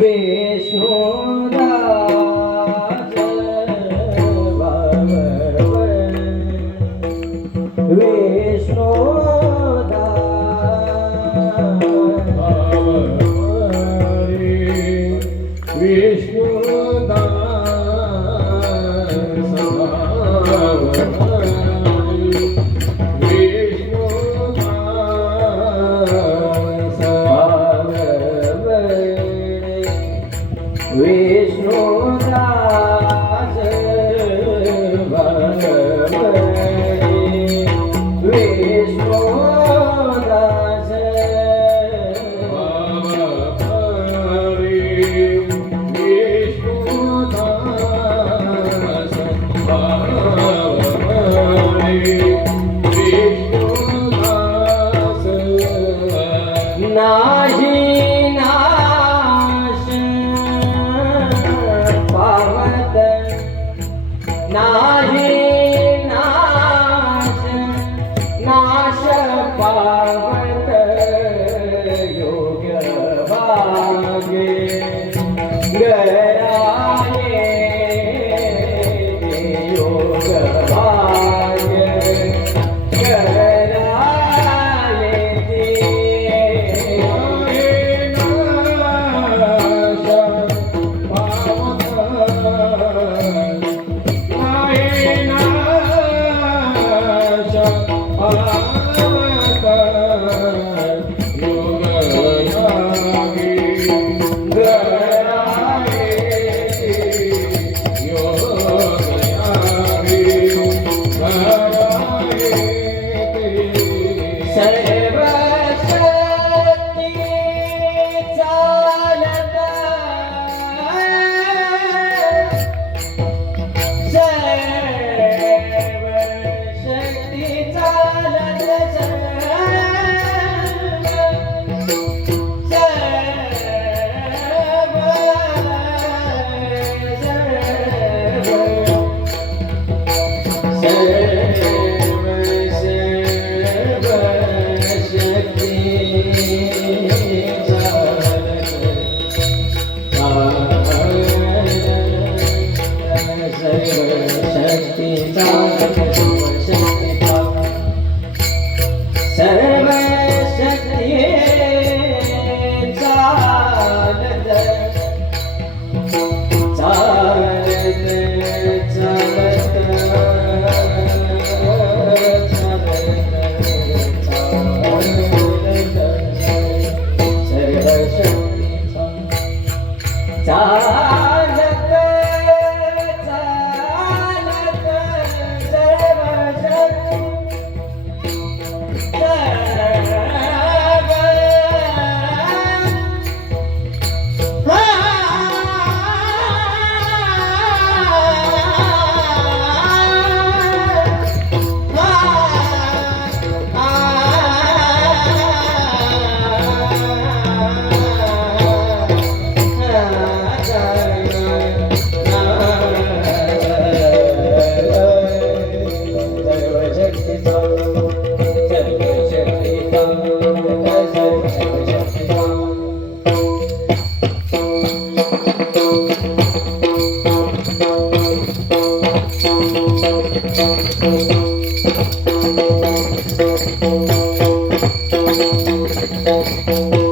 বেশ 我。control. Música